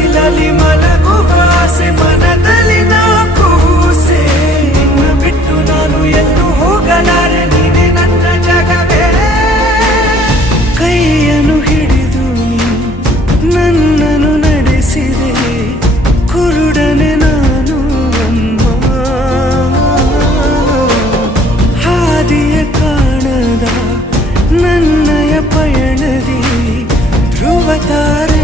ಕಟ್ಟಿಲಲ್ಲಿ ಮಲಗುವ ಆಸೆ ಮನದಲ್ಲಿ ನಾ ಕೂಸೆ. ನಿನ್ನ ಬಿಟ್ಟು ನಾನು ಎಲ್ಲೂ ಹೋಗಲಾರೆ, ನೀನೆ ನನ್ನ ಜಗವೇ. ಕೈಯನ್ನು ಹಿಡಿದು ನೀ ನನ್ನನ್ನು ನಡೆಸಿದೆ, ಕುರುಡನೆ ನಾನು ಅಮ್ಮ. ಹಾದಿಯ ಕಾಣದ ನನ್ನಯ ಪಯಣದಿ ಧ್ರುವ ತಾರೆ